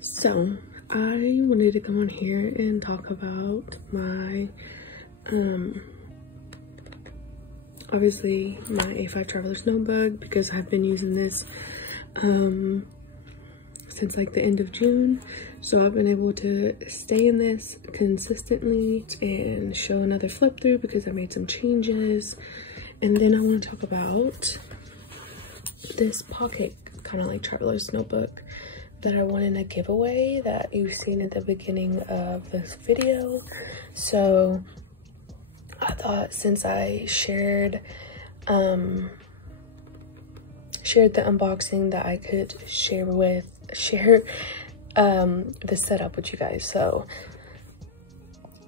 So I wanted to come on here and talk about my obviously my A5 Traveler's Notebook, because I've been using this since like the end of June. So I've been able to stay in this consistently and show another flip through because I made some changes. And then I want to talk about this pocket kind of like Traveler's Notebook that I won in a giveaway that you've seen at the beginning of this video. So I thought, since I shared the unboxing, that I could share the setup with you guys. So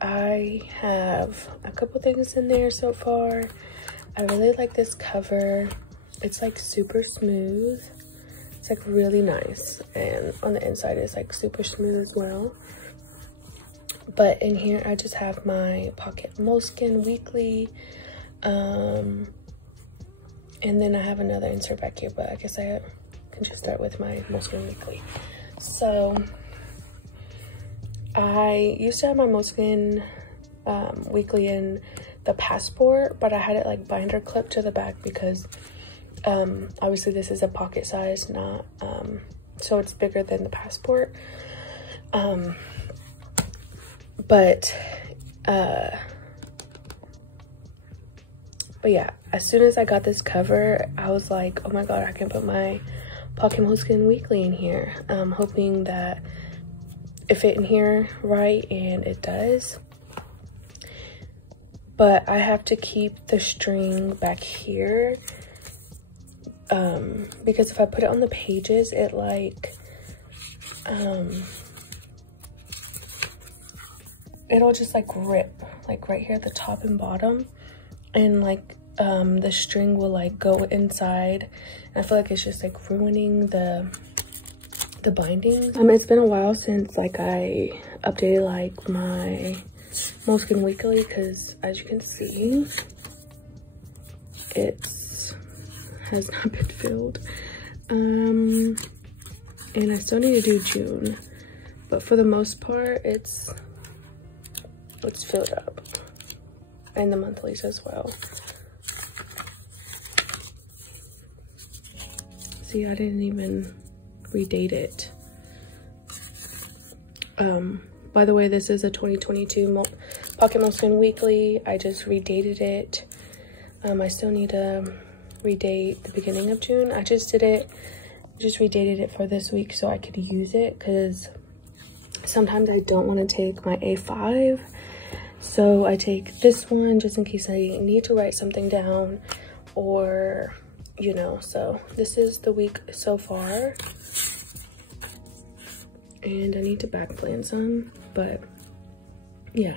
I have a couple things in there so far. I really like this cover. It's like super smooth. It's like really nice, and on the inside it's like super smooth as well. But in here I just have my pocket moleskin weekly, and then I have another insert back here, but I guess I can just start with my moleskin weekly. So I used to have my moleskin weekly in the passport, but I had it like binder clipped to the back because obviously this is a pocket size, not so it's bigger than the passport. But But yeah, as soon as I got this cover, I was like, oh my god, I can put my Pocket Moleskine Weekly in here. I'm hoping that it fit in here right, and it does. But I have to keep the string back here because if I put it on the pages, it like it'll just like rip like right here at the top and bottom, and like the string will like go inside, and I feel like it's just like ruining the binding. It's been a while since like I updated like my Moleskine Weekly, because as you can see, it has not been filled, and I still need to do June, but for the most part it's filled up, and the monthlies as well. See, I didn't even redate it. By the way, this is a 2022 Pocket Moleskine Weekly. I just redated it. I still need to redate the beginning of June. I just did it, just redated it for this week so I could use it, because sometimes I don't want to take my A5. So I take this one just in case I need to write something down, or, you know. So this is the week so far. And I need to back plan some, but yeah.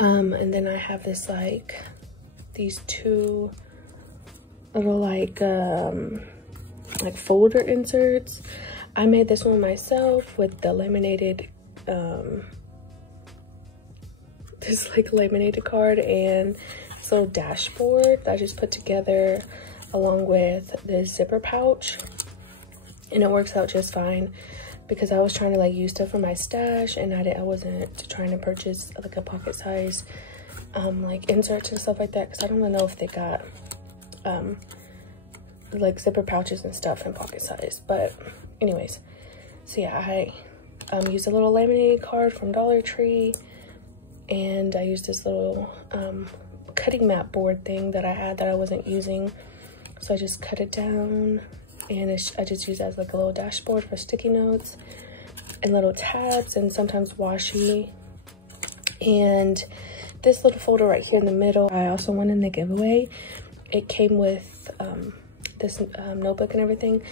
And then I have this like, these two little like folder inserts. I made this one myself with the laminated, this like laminated card and this little dashboard that I just put together along with this zipper pouch, and it works out just fine, because I was trying to like use stuff from my stash, and I wasn't trying to purchase like a pocket size like inserts and stuff like that, because I don't know if they got like zipper pouches and stuff in pocket size. But anyways, so yeah, I used a little laminated card from Dollar Tree, and I used this little cutting mat board thing that I had that I wasn't using, so I just cut it down, and I just use it as like a little dashboard for sticky notes and little tabs and sometimes washi. And this little folder right here in the middle, I also won in the giveaway. It came with this notebook and everything.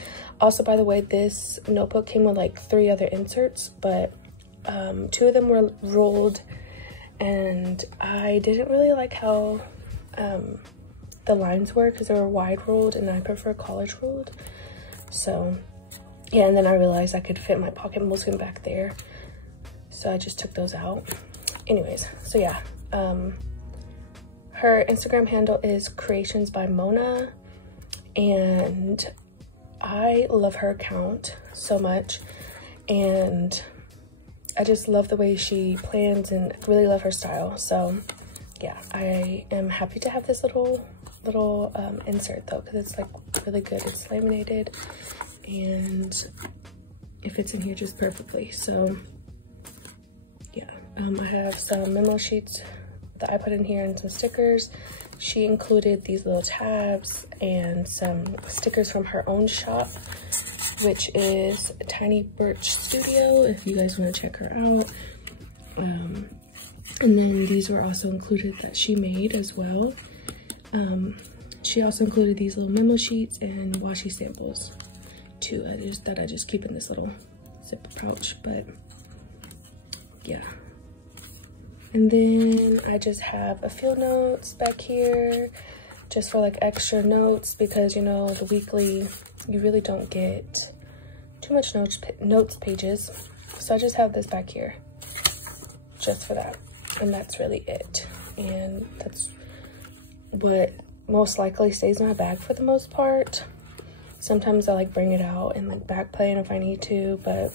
Also, by the way, this notebook came with like 3 other inserts, but 2 of them were rolled, and I didn't really like how the lines were, because they were wide rolled and I prefer college rolled. So yeah, and then I realized I could fit my Pocket Moleskine back there, so I just took those out. Anyways, so yeah, her Instagram handle is Creations by Mona, and I love her account so much, and I just love the way she plans and really love her style. So yeah, I am happy to have this little insert though, because it's like really good. It's laminated and it fits in here just perfectly. So yeah, I have some memo sheets that I put in here and some stickers. She included these little tabs and some stickers from her own shop, which is Tiny Birch Studio, if you guys want to check her out. And then these were also included that she made as well. She also included these little memo sheets and washi samples too. That I just keep in this little zipper pouch. But yeah, and then I just have a few notes back here just for like extra notes, because you know, the weekly, you really don't get too much notes pages, so I just have this back here just for that, and that's really it. And that's what most likely stays in my bag for the most part. Sometimes I like bring it out and like back plan if I need to, but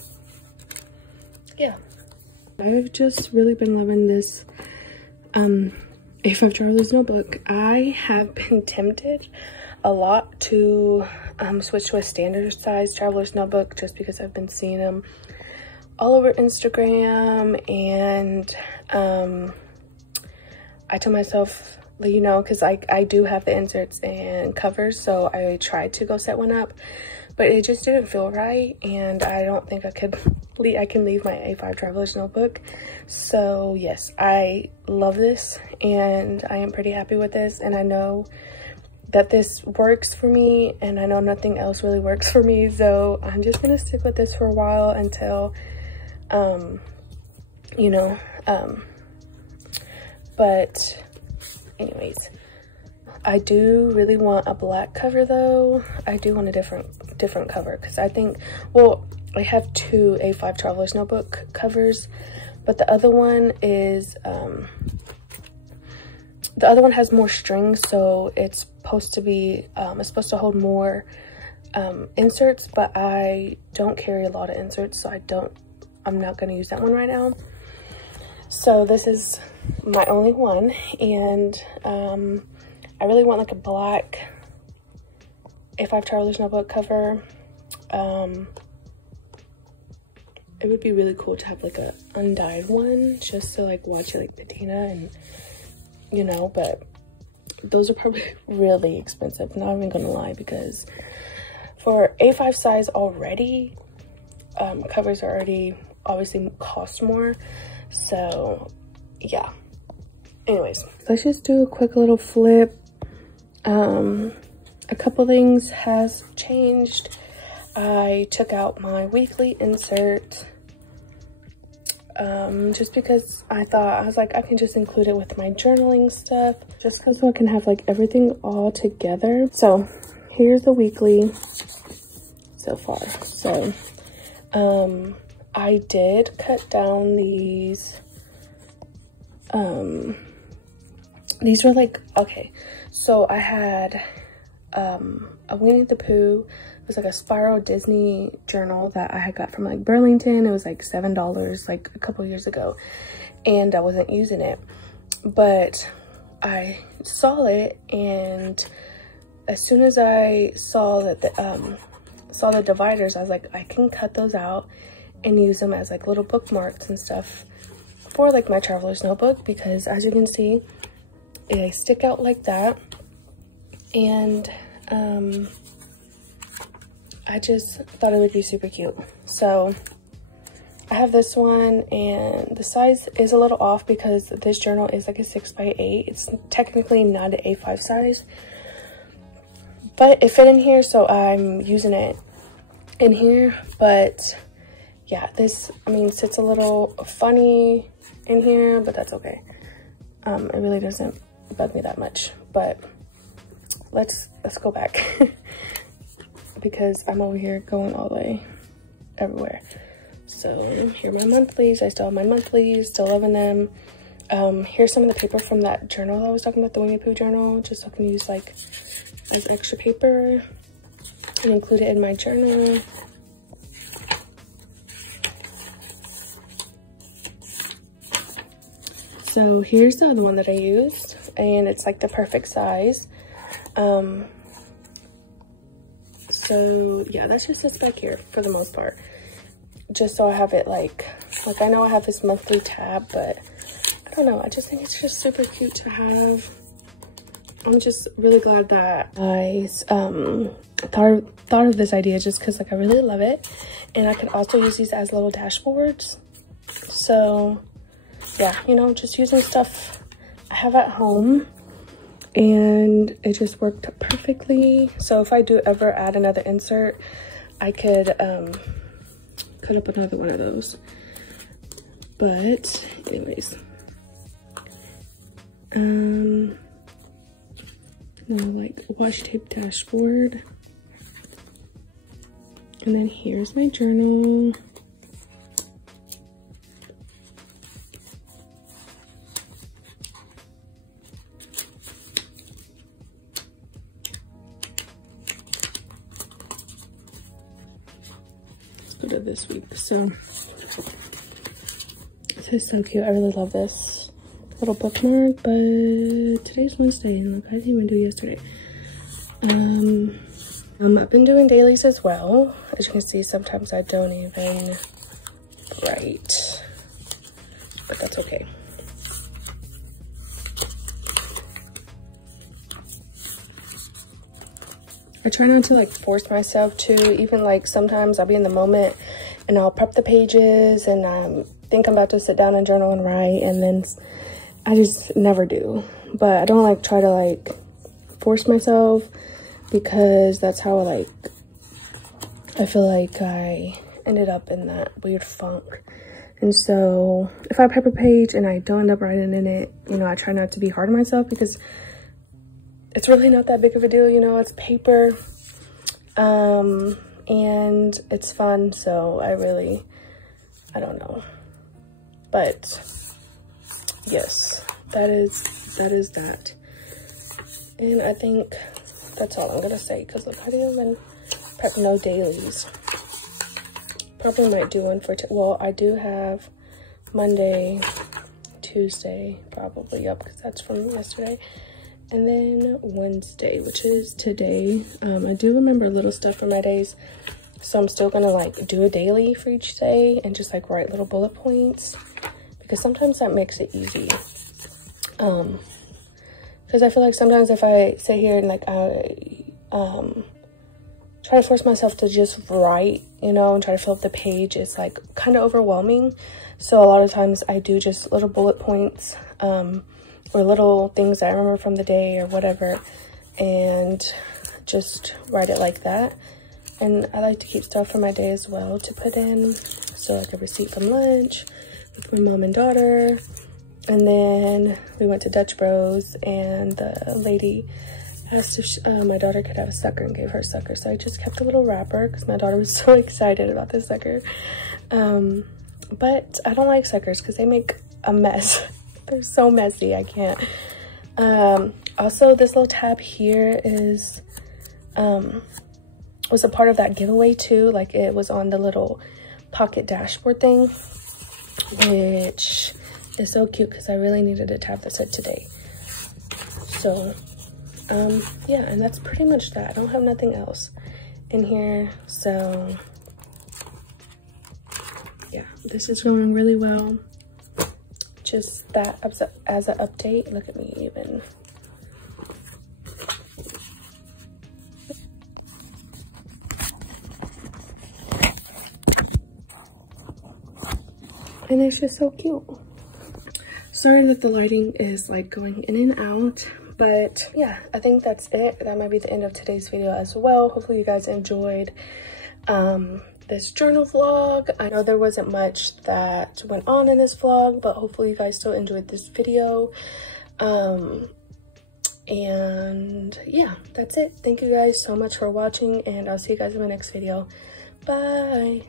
yeah. I've just really been loving this A5 Traveler's notebook. I have been tempted a lot to switch to a standard size Traveler's notebook, just because I've been seeing them all over Instagram, and I told myself let you know, because I do have the inserts and covers, so I tried to go set one up, but it just didn't feel right, and I don't think I can leave my A5 traveler's notebook. So yes, I love this, and I am pretty happy with this, and I know that this works for me, and I know nothing else really works for me, so I'm just gonna stick with this for a while until you know, but anyways, I do really want a black cover though. I do want a different cover, because I think, well, I have 2 A5 traveler's notebook covers, but the other one is the other one has more strings, so it's supposed to be it's supposed to hold more inserts, but I don't carry a lot of inserts, so I'm not going to use that one right now. So this is my only one, and I really want like a black A5 traveler's notebook cover. It would be really cool to have like a undyed one, just to like watch it like patina, and you know, but those are probably really expensive, not even gonna lie, because for A5 size already, covers are already obviously cost more. So yeah, anyways, let's just do a quick little flip. A couple things has changed. I took out my weekly insert just because I was like, I can just include it with my journaling stuff, just because I can have like everything all together. So here's the weekly so far. So I did cut down these were like, okay, so I had a Winnie the Pooh. It was like a spiral Disney journal that I had got from like Burlington. It was like $7 like a couple years ago, and I wasn't using it, but I saw it, and as soon as I saw that the dividers, I was like, I can cut those out and use them as like little bookmarks and stuff for like my traveler's notebook, because as you can see, they stick out like that. And I just thought it would be super cute. So I have this one, and the size is a little off because this journal is like a 6x8. It's technically not an A5 size, but it fit in here, so I'm using it in here. But yeah, this, I mean, sits a little funny in here, but that's okay. It really doesn't bug me that much. But let's go back because I'm over here going all the way everywhere. So here are my monthlies. I still have my monthlies, still loving them. Here's some of the paper from that journal I was talking about, the Winnie the Pooh journal, just so I can use like as extra paper and include it in my journal. So here's the other one that I used, and it's like the perfect size. So yeah, that just sits back here for the most part, just so I have it like I know I have this monthly tab, but I don't know, I just think it's just super cute to have. I'm just really glad that I thought of this idea, just because like I really love it, and I could also use these as little dashboards. So yeah, you know, just using stuff I have at home, and it just worked perfectly. So if I do ever add another insert, I could cut up another one of those. But anyways, now like washi tape dashboard, and then here's my journal. Go to this week. So this is so cute. I really love this little bookmark, but today's Wednesday and look, I didn't even do it yesterday. I've been doing dailies as well. As you can see, sometimes I don't even write, but that's okay. I try not to like force myself to. Even like sometimes I'll be in the moment and I'll prep the pages and think I'm about to sit down and journal and write, and then I just never do. But I don't like try to like force myself, because that's how like I feel like I ended up in that weird funk. And so if I prep a page and I don't end up writing in it, you know, I try not to be hard on myself, because it's really not that big of a deal, you know. It's paper and it's fun, so I don't know. But yes, that is that. And I think that's all I'm gonna say, because look, I didn't even prep no dailies. Probably might do one for well, I do have Monday, Tuesday, probably, yep, because that's from yesterday. And then Wednesday, which is today. I do remember little stuff for my days, so I'm still gonna like do a daily for each day and just like write little bullet points, because sometimes that makes it easy. Because I feel like sometimes if I sit here and like I try to force myself to just write, you know, and try to fill up the page, it's like kind of overwhelming. So a lot of times I do just little bullet points, or little things that I remember from the day or whatever, and just write it like that. And I like to keep stuff for my day as well to put in, so like a receipt from lunch with my mom and daughter. And then we went to Dutch Bros, and the lady asked if my daughter could have a sucker, and gave her a sucker. So I just kept a little wrapper because my daughter was so excited about this sucker. But I don't like suckers because they make a mess. They're so messy, I can't. Also, this little tab here is was a part of that giveaway too. Like, it was on the little pocket dashboard thing, which is so cute because I really needed a tab that said today. So yeah, and that's pretty much that. I don't have nothing else in here, so yeah, this is going really well. Just that as an update. Look at me even. And it's just so cute. Sorry that the lighting is like going in and out, but yeah, I think that's it. That might be the end of today's video as well. Hopefully you guys enjoyed this journal vlog. I know there wasn't much that went on in this vlog, but hopefully you guys still enjoyed this video. And yeah, that's it. Thank you guys so much for watching, and I'll see you guys in my next video. Bye.